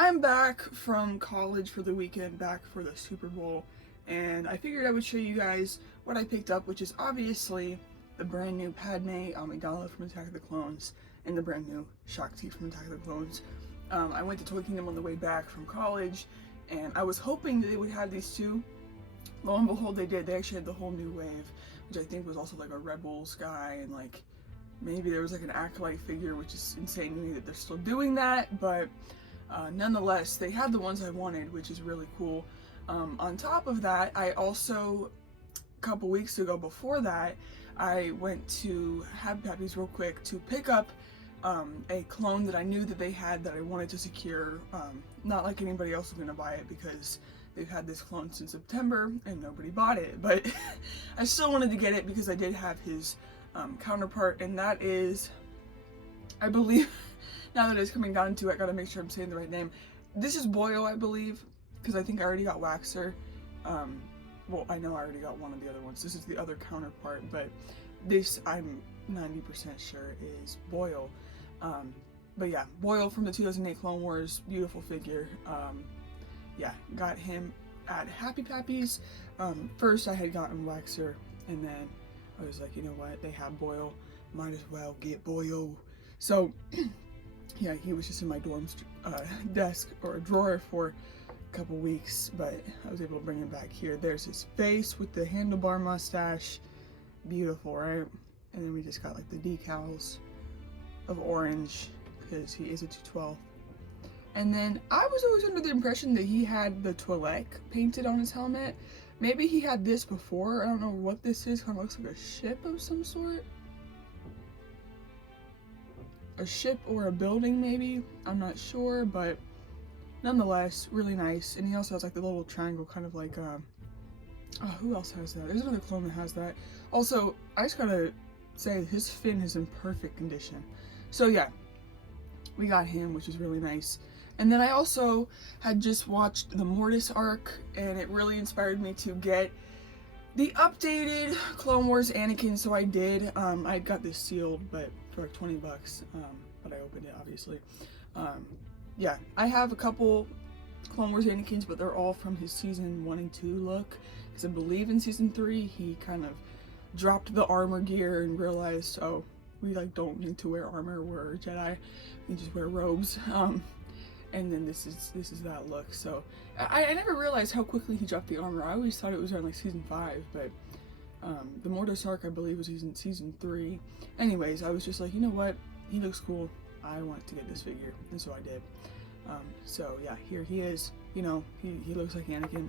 I'm back from college for the weekend, back for the Super Bowl, and I figured I would show you guys what I picked up, which is obviously the brand new Padme Amidala from Attack of the Clones and the brand new Shaak from Attack of the Clones. I went to Toy Kingdom on the way back from college, and I was hoping that they would have these two. Lo and behold, they did. They actually had the whole new wave, which I think was also like a Rebels guy, and like maybe there was like an Acolyte figure, which is insane to me that they're still doing that, but nonetheless, they had the ones I wanted, which is really cool. On top of that, I also, a couple weeks ago before that, I went to Happy Pappy's real quick to pick up a clone that I knew that they had that I wanted to secure. Not like anybody else was going to buy it because they've had this clone since September and nobody bought it, but I still wanted to get it because I did have his counterpart, and that is, I believe, now that it's coming down to it, I gotta make sure I'm saying the right name. This is Boyle, I believe, because I think I already got Waxer. Well, I know I already got one of the other ones. This is the other counterpart, but this, I'm 90% sure, is Boyle. But yeah, Boyle from the 2008 Clone Wars, beautiful figure. Yeah, got him at Happy Pappy's. First I had gotten Waxer, and then I was like, you know what, they have Boyle, might as well get Boyle. So yeah, he was just in my dorm's desk or a drawer for a couple weeks, but I was able to bring him back here. There's his face with the handlebar mustache. Beautiful, right? And then we just got like the decals of orange because he is a 212. And then I was always under the impression that he had the Twi'lek painted on his helmet. Maybe he had this before. I don't know what this is. Kind of looks like a ship of some sort. A ship or a building, maybe. I'm not sure, but nonetheless, really nice. And he also has like the little triangle, kind of like who else has that? There's another clone that has that. Also, I just gotta say his fin is in perfect condition. So yeah, we got him, which is really nice. And then I also had just watched the Mortis arc, and it really inspired me to get the updated Clone Wars Anakin, so I did. I got this sealed, but for like 20 bucks, but I opened it, obviously. Yeah, I have a couple Clone Wars Anakins, but they're all from his season 1 and 2 look, because I believe in season 3, he kind of dropped the armor gear and realized, oh, we like don't need to wear armor, we're Jedi, we just wear robes. And then this is that look. So I never realized how quickly he dropped the armor. I always thought it was around like season 5, but the Mortis arc, I believe, was in season 3. Anyways, I was just like, you know what, he looks cool, I want to get this figure, and so I did. So yeah, here he is. You know, he looks like Anakin.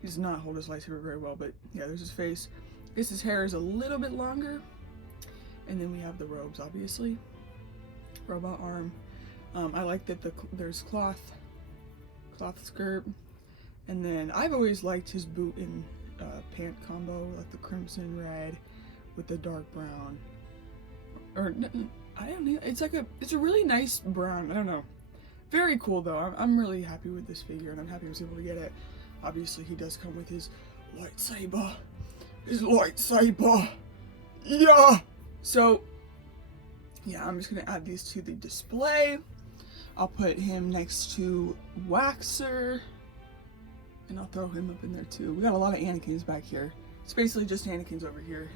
He does not hold his lightsaber very well, but yeah, there's his face. I guess his hair is a little bit longer. And then we have the robes, obviously. Robot arm. I like that there's cloth skirt, and then I've always liked his boot and pant combo, like the crimson red with the dark brown. Or I don't know. It's a really nice brown. I don't know. Very cool though. I'm really happy with this figure, and I'm happy I was able to get it. Obviously, he does come with his lightsaber. Yeah. So yeah, I'm just gonna add these to the display. I'll put him next to Waxer, and I'll throw him up in there too. We got a lot of Anakins back here. It's basically just Anakins over here.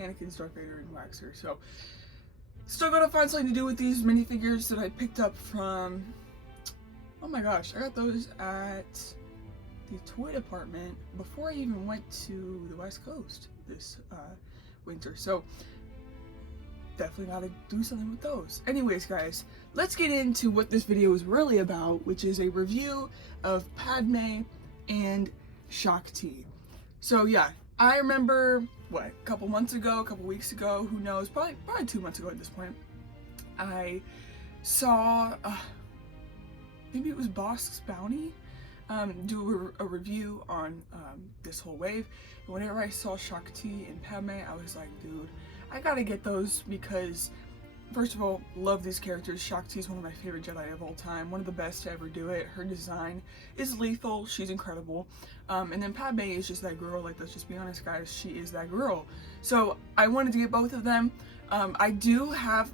Anakin's, Darth Vader, and Waxer. So, still gotta find something to do with these minifigures that I picked up from, oh my gosh, I got those at the toy department before I even went to the West Coast this winter. So, definitely gotta do something with those. Anyways, guys, let's get into what this video is really about, which is a review of Padme and Shaak. So yeah, I remember, what, a couple months ago, a couple weeks ago, who knows, probably 2 months ago at this point, I saw, maybe it was Bosk's Bounty, do a review on this whole wave. And whenever I saw Shaak and Padme, I was like, dude, I gotta get those because, first of all, love these characters. Shaak is one of my favorite Jedi of all time, one of the best to ever do it. Her design is lethal, she's incredible. And then Padme is just that girl, like, let's just be honest, guys, she is that girl. So I wanted to get both of them. I do have,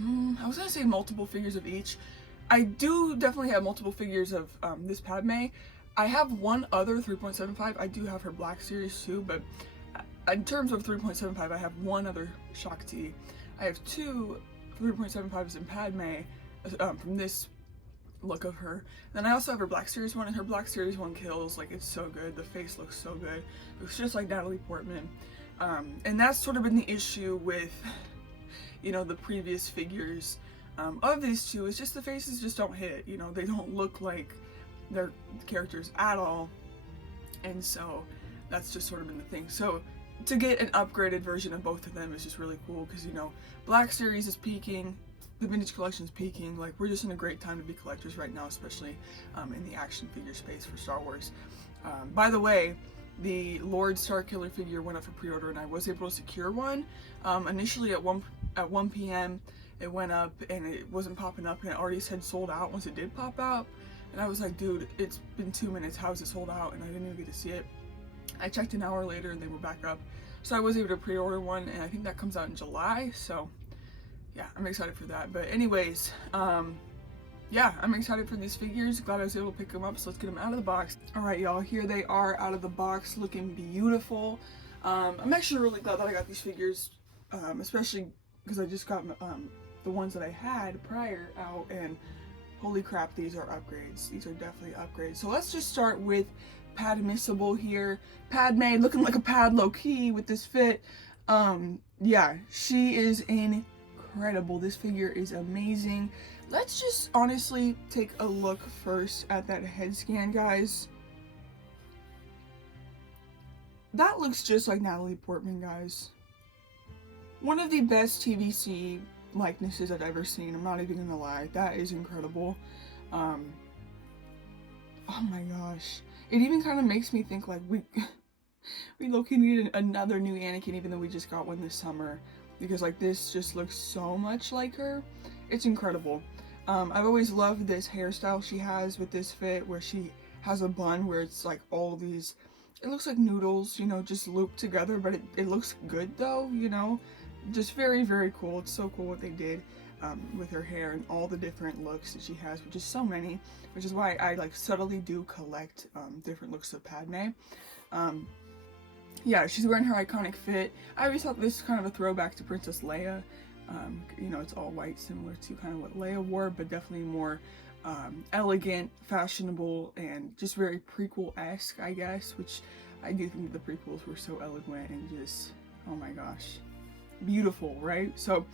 I was gonna say multiple figures of each. I do definitely have multiple figures of this Padme. I have one other 3.75. I do have her Black Series too, but in terms of 3.75, I have one other Shaak T. I have two 3.75s in Padme from this look of her. Then I also have her Black Series one, and her Black Series one kills. Like, it's so good. The face looks so good. It looks just like Natalie Portman. And that's sort of been the issue with, you know, the previous figures of these two. It's just the faces just don't hit. You know, they don't look like their characters at all. And so that's just sort of been the thing. So to get an upgraded version of both of them is just really cool, because, you know, Black Series is peaking, the vintage collection is peaking. Like, we're just in a great time to be collectors right now, especially in the action figure space for Star Wars. By the way, the Lord Starkiller figure went up for pre-order, and I was able to secure one. Initially at 1 p.m. it went up, and it wasn't popping up, and it already said sold out once it did pop out. And I was like, dude, it's been 2 minutes, how is it sold out? And I didn't even get to see it. I checked an hour later and they were back up. So I was able to pre-order one, and I think that comes out in July. So yeah, I'm excited for that. But anyways, yeah, I'm excited for these figures. Glad I was able to pick them up. So let's get them out of the box. All right, y'all, here they are out of the box, looking beautiful. I'm actually really glad that I got these figures, especially because I just got the ones that I had prior out, and holy crap, these are upgrades. These are definitely upgrades. So let's just start with Padmissable here. Padme looking like a pad low-key with this fit. Yeah, she is incredible. This figure is amazing. Let's just honestly take a look first at that head scan, guys. That looks just like Natalie Portman, guys. One of the best TVC likenesses I've ever seen. I'm not even gonna lie. That is incredible. Oh my gosh. It even kind of makes me think like we low-key need another new Anakin, even though we just got one this summer, because like this just looks so much like her. It's incredible. I've always loved this hairstyle she has with this fit, where she has a bun where it's like all these, it looks like noodles, you know, just looped together, but it looks good though, you know. Just very, very cool. It's so cool what they did with her hair and all the different looks that she has, which is so many, which is why I like subtly do collect different looks of Padme. Yeah, she's wearing her iconic fit. I always thought this was kind of a throwback to Princess Leia. You know, it's all white, similar to kind of what Leia wore, but definitely more elegant, fashionable, and just very prequel-esque, I guess, which I do think the prequels were so eloquent and just, oh my gosh, beautiful, right? So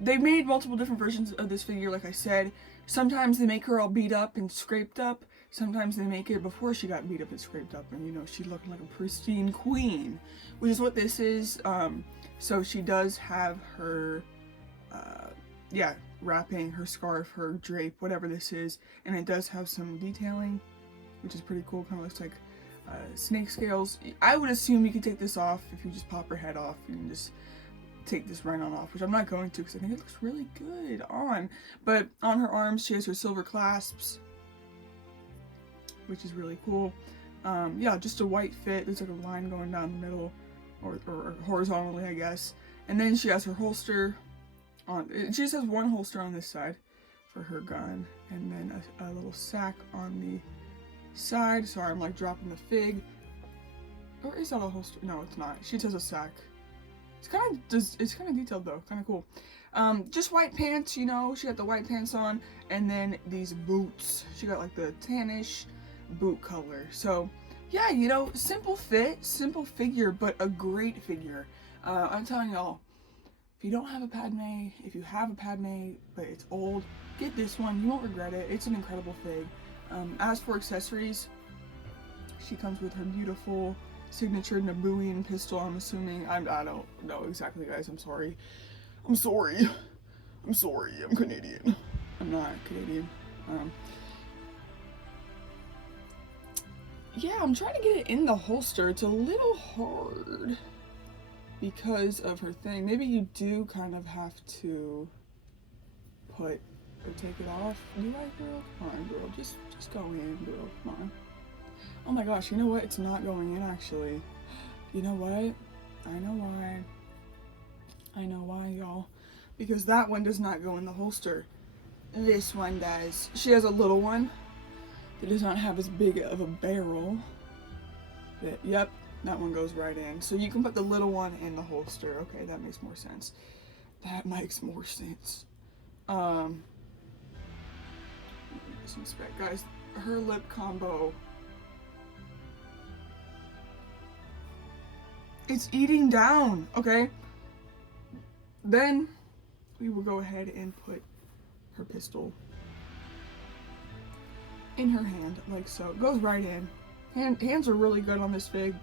they made multiple different versions of this figure, like I said. Sometimes they make her all beat up and scraped up. Sometimes they make it before she got beat up and scraped up, and you know, she looked like a pristine queen, which is what this is. So she does have her, yeah, wrapping, her scarf, her drape, whatever this is, and it does have some detailing, which is pretty cool. Kind of looks like snake scales. I would assume you could take this off if you just pop her head off. You can just take this right on off, which I'm not going to because I think it looks really good on. But on her arms, she has her silver clasps, which is really cool. Yeah, just a white fit. There's like a line going down the middle, or horizontally, I guess. And then she has her holster on. She just has one holster on this side for her gun, and then a little sack on the side. Sorry, I'm like dropping the fig. Or is that a holster? No, it's not. She just has a sack. It's kind of detailed though, kind of cool. Just white pants, you know. She got the white pants on, and then these boots. She got like the tannish boot color. So yeah, you know, simple fit, simple figure, but a great figure. I'm telling y'all, if you don't have a Padme, if you have a Padme but it's old, get this one. You won't regret it. It's an incredible fig. As for accessories, she comes with her beautiful signature Nabooian pistol, I'm assuming. I don't know exactly, guys. I'm sorry. I'm Canadian. I'm not Canadian. Yeah, I'm trying to get it in the holster. It's a little hard because of her thing. Maybe you do kind of have to put or take it off. Do I, girl? Come on, girl. Just go in, girl. Come on. Oh my gosh, you know what? It's not going in, actually. You know what? I know why. I know why, y'all. Because that one does not go in the holster. this one does. She has a little one that does not have as big of a barrel. Yep, that one goes right in. So you can put the little one in the holster. Okay, that makes more sense. That makes more sense. Some spec, guys. Her lip combo. It's eating down. Okay. Then we will go ahead and put her pistol in her hand, like so. It goes right in. Hands are really good on this fig.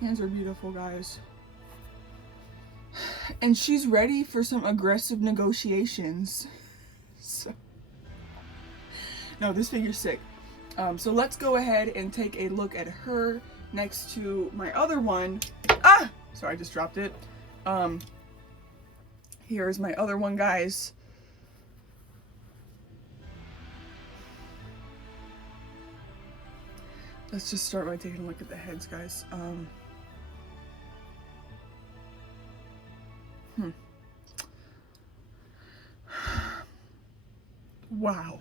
Hands are beautiful, guys. And she's ready for some aggressive negotiations. So, no, this figure's sick. So let's go ahead and take a look at her next to my other one. Ah! Sorry, I just dropped it. Here's my other one, guys. Let's just start by taking a look at the heads, guys. Wow.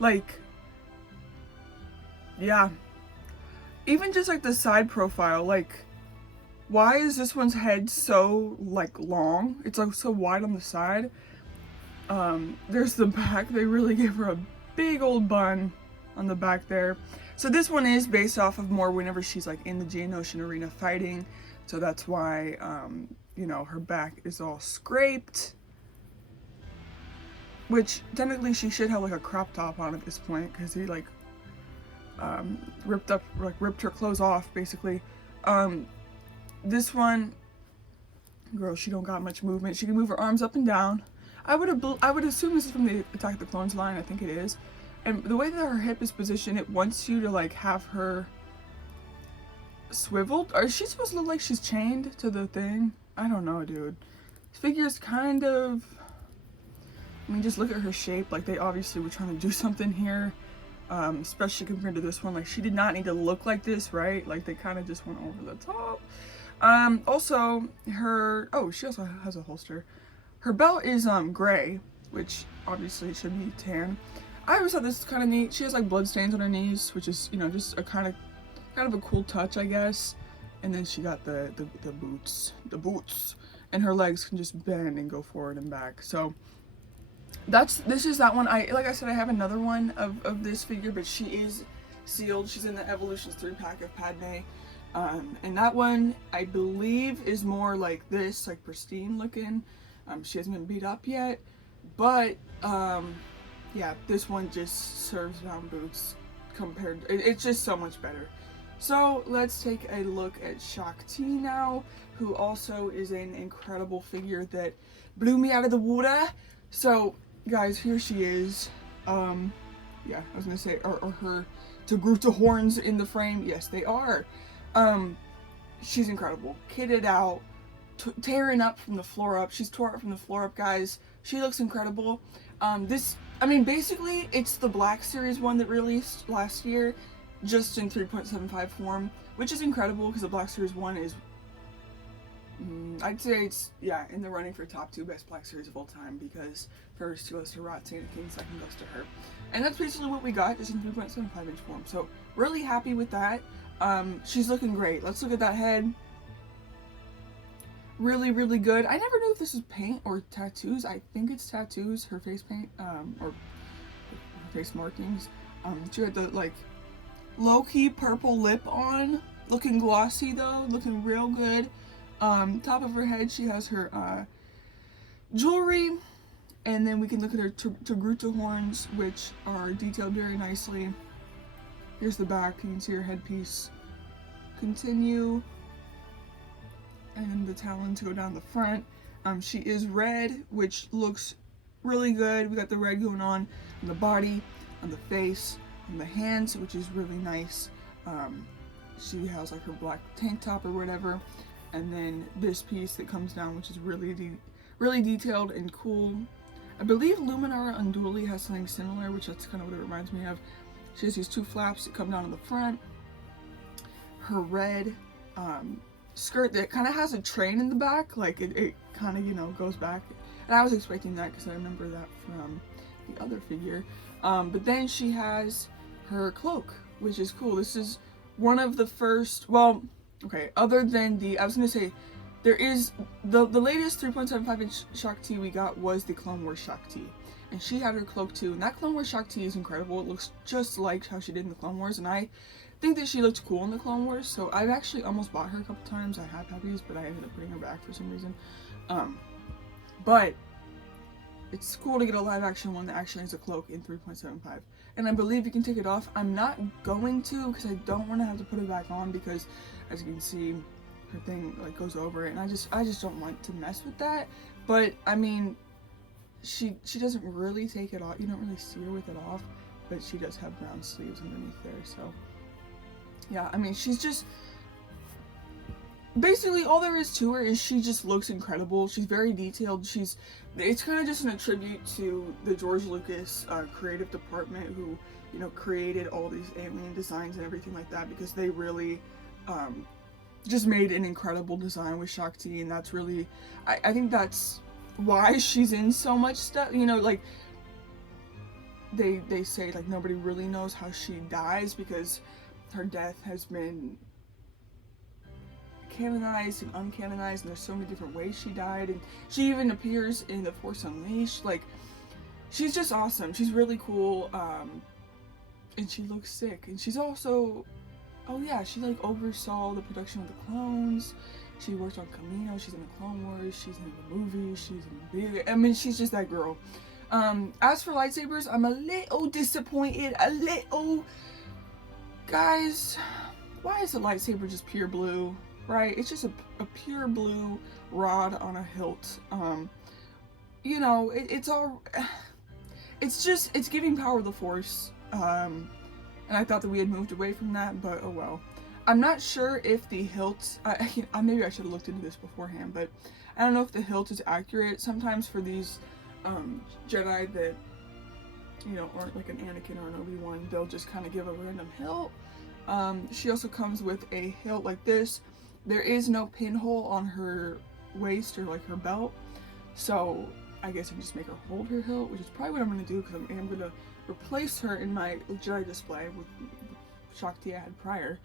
Like, yeah. Even just like the side profile, like, why is this one's head so like long? It's like so wide on the side. There's the back. They really gave her a big old bun on the back there. So this one is based off of more whenever she's like in the Geonosian arena fighting. So that's why, you know, her back is all scraped. Which technically she should have like a crop top on at this point, because he like ripped her clothes off basically. This one, girl, she don't got much movement. She can move her arms up and down. I would assume this is from the Attack of the Clones line. I think it is. And the way that her hip is positioned, it wants you to like have her swiveled. Or is she supposed to look like she's chained to the thing? I don't know, dude. This figure's kind of, I mean, just look at her shape. Like, they obviously were trying to do something here, especially compared to this one. Like, she did not need to look like this, right? Like, they kind of just went over the top. Also, her, oh, she also has a holster. Her belt is gray, which obviously should be tan. I always thought this is kind of neat. She has like blood stains on her knees, which is, you know, just a kind of a cool touch, I guess. And then she got the boots, and her legs can just bend and go forward and back. So this is that one. Like I said, I have another one of this figure, but she is sealed. She's in the Evolutions 3-pack of Padme. And that one, I believe, is more like this, like pristine looking. She hasn't been beat up yet, but yeah, this one just serves down boots compared. It's just so much better. So let's take a look at Shaak now, who also is an incredible figure that blew me out of the water. So guys, here she is. Yeah, I was gonna say, are her Togruta horns in the frame? Yes, they are. She's incredible, kitted out, tearing up from the floor up. She's tore up from the floor up, guys. She looks incredible. I mean, basically, it's the Black Series one that released last year, just in 3.75 form, which is incredible because the Black Series one is, I'd say it's, yeah, in the running for top 2 best Black Series of all time, because first goes to Rotzi and King, second goes to her. And that's basically what we got, just in 3.75 inch form. So really happy with that. She's looking great. Let's look at that head. Really, really good. I never knew if this is paint or tattoos. I think it's tattoos, her face paint, or her face markings. She had the, like, low-key purple lip on. Looking glossy, though. Looking real good. Top of her head, she has her, jewelry. And then we can look at her Togruta horns, which are detailed very nicely. Here's the back. You can see her headpiece. Continue. And then the talons go down the front. She is red, which looks really good. We got the red going on the body, on the face, on the hands, which is really nice. She has like her black tank top or whatever, and then this piece that comes down, which is really detailed and cool. I believe Luminara Unduli has something similar, which that's kind of what it reminds me of. She has these 2 flaps that come down on the front. Her red skirt that kind of has a train in the back, like it kind of, you know, goes back And I was expecting that because I remember that from the other figure. But then she has her cloak, which is cool. This is one of the first, well, okay, other than the, I was going to say, there is, the latest 3.75 inch Shaak T we got was the Clone Wars Shaak T. And she had her cloak too, and that Clone Wars Shaak T is incredible. It looks just like how she did in the Clone Wars, and I think that she looked cool in the Clone Wars, so I've actually almost bought her a couple times. I had puppies, but I ended up putting her back for some reason. But it's cool to get a live action one that actually has a cloak in 3.75. And I believe you can take it off. I'm not going to because I don't want to have to put it back on because, as you can see, her thing like goes over it, and I just don't want to mess with that. But I mean, she doesn't really take it off. You don't really see her with it off, but she does have brown sleeves underneath there. So yeah, I mean, she's just basically all there is to her is she just looks incredible. She's very detailed. It's kind of just a tribute to the George Lucas creative department who, you know, created all these alien designs and everything like that, because they really just made an incredible design with Shaak Ti, and that's really, I think that's why she's in so much stuff. You know, like they say like nobody really knows how she dies because her death has been canonized and uncanonized, and there's so many different ways she died, and she even appears in The Force Unleashed. Like, she's just awesome. She's really cool, and she looks sick. And she's also, oh yeah, she like oversaw the production of the clones. She worked on Camino. She's in the Clone Wars. She's in the movie. She's in the, I mean, she's just that girl. As for lightsabers, I'm a little disappointed. A little, guys. Why is the lightsaber just pure blue? Right? It's just a pure blue rod on a hilt. You know, it's giving power of the Force. And I thought that we had moved away from that, but oh well. I'm not sure if the hilt, maybe I should have looked into this beforehand, but I don't know if the hilt is accurate. Sometimes for these Jedi that, you know, aren't like an Anakin or an Obi-Wan, they'll just kind of give a random hilt. She also comes with a hilt like this. There is no pinhole on her waist or like her belt, so I guess I can just make her hold her hilt, which is probably what I'm going to do, because I am going to replace her in my Jedi display with Shaak Ti I had prior.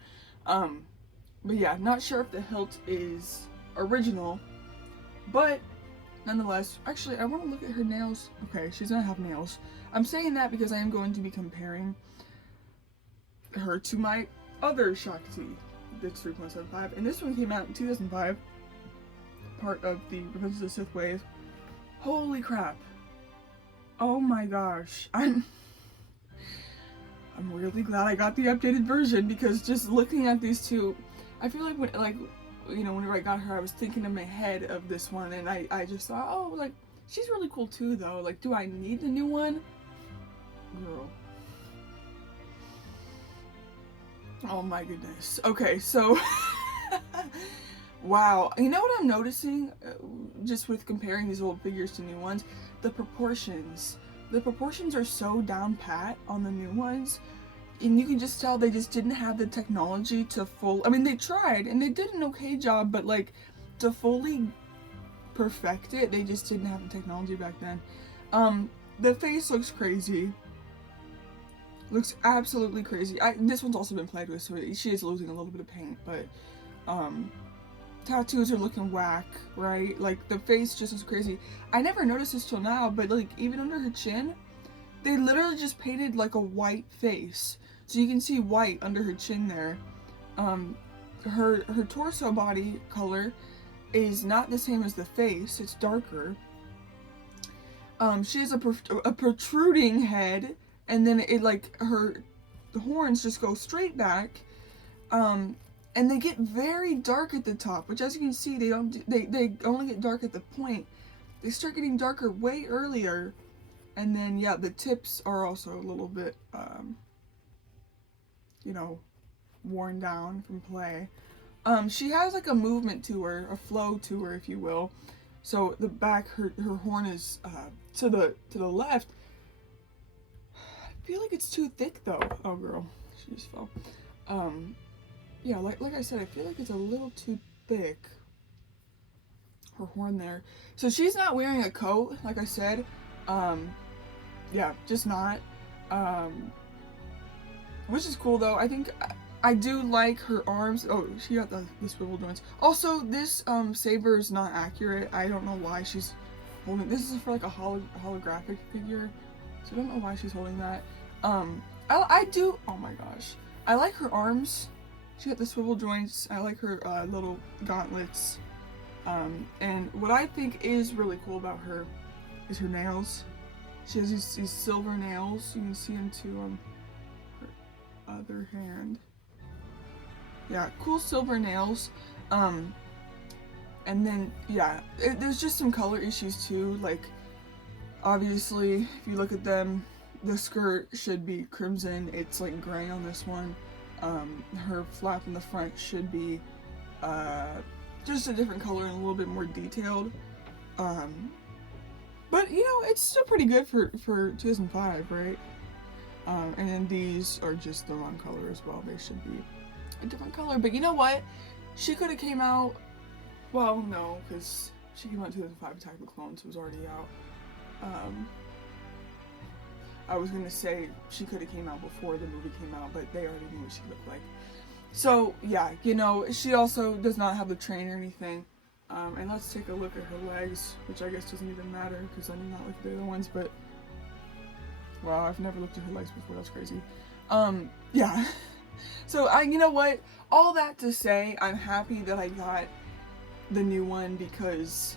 But yeah, not sure if the hilt is original, but nonetheless, actually I want to look at her nails. Okay, she's going to have nails. I'm saying that because I am going to be comparing her to my other Shaak Ti. That's 3.75, and this one came out in 2005, part of the Revenge of the Sith wave. Holy crap. Oh my gosh. I'm really glad I got the updated version, because just looking at these two, I feel like whenever I got her, I was thinking in my head of this one, and I just thought, oh, like, she's really cool too though. Like, do I need the new one? Girl. Oh my goodness. Okay, so wow. You know what I'm noticing just with comparing these old figures to new ones? The proportions. The proportions are so down pat on the new ones, and you can just tell they just didn't have the technology to I mean, they tried and they did an okay job, but like to fully perfect it, they just didn't have the technology back then. The face looks crazy. Looks absolutely crazy. This one's also been played with, so she is losing a little bit of paint, but tattoos are looking whack, right? Like, the face just is crazy. I never noticed this till now, but like, even under her chin, they literally just painted like a white face. So you can see white under her chin there. Her torso body color is not the same as the face, it's darker. She has a protruding head, and then it like the horns just go straight back, and they get very dark at the top, which, as you can see, they only get dark at the point. They start getting darker way earlier, and then yeah, the tips are also a little bit you know, worn down from play. She has like a movement to her, a flow to her, if you will. So the back, her horn is to the left. I feel like it's too thick though. Oh girl, she just fell. Yeah, like I said, I feel like it's a little too thick. her horn there. So she's not wearing a coat, like I said. Yeah, just not. Which is cool though. I think I do like her arms. Oh, she got the swivel joints. Also, this saber is not accurate. I don't know why she's holding. This is for like a holographic figure, so I don't know why she's holding that. I do. Oh my gosh, I like her arms. She got the swivel joints. I like her little gauntlets. And what I think is really cool about her is her nails. She has these silver nails. You can see them too. Her other hand. Yeah, cool silver nails. And then yeah, there's just some color issues too. Like obviously, if you look at them, the skirt should be crimson. It's like gray on this one. Her flap in the front should be just a different color and a little bit more detailed. But you know, it's still pretty good for 2005, right? And then these are just the wrong color as well. They should be a different color. But you know what? She could have came out, well, no, because she came out in 2005, Attack of the Clones was already out. I was gonna say she could have came out before the movie came out, but they already knew what she looked like. So yeah, you know, she also does not have the train or anything. And let's take a look at her legs, which I guess doesn't even matter because I did not look at the other ones, but wow, I've never looked at her legs before, that's crazy. Yeah. So you know what? All that to say, I'm happy that I got the new one because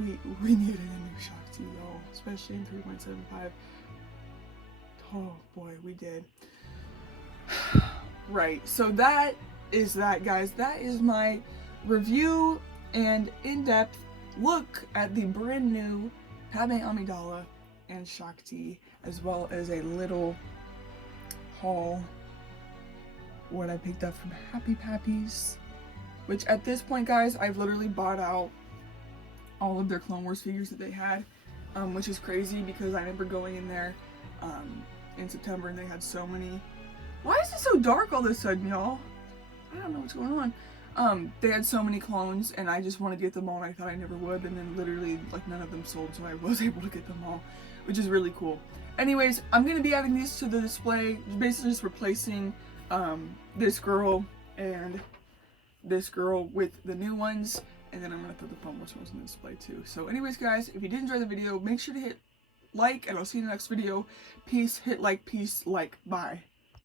we needed a new Shaak though, especially in 3.75. Oh boy, we did. Right, so that is that, guys. That is my review and in-depth look at the brand new Padme Amidala and Shaak, as well as a little haul what I picked up from Happy Pappies, which at this point, guys, I've literally bought out all of their Clone Wars figures that they had, which is crazy because I remember going in there in September and they had so many. Why is it so dark all of a sudden, y'all? I don't know what's going on. They had so many clones and I just want to get them all and I thought I never would, and then literally like none of them sold, so I was able to get them all, which is really cool. Anyways, I'm going to be adding these to the display, basically just replacing this girl and this girl with the new ones, and then I'm going to put the Clone Wars ones on the display too. So anyways, guys, if you did enjoy the video, make sure to hit like, and I'll see you in the next video. Peace, hit like, peace, like, bye.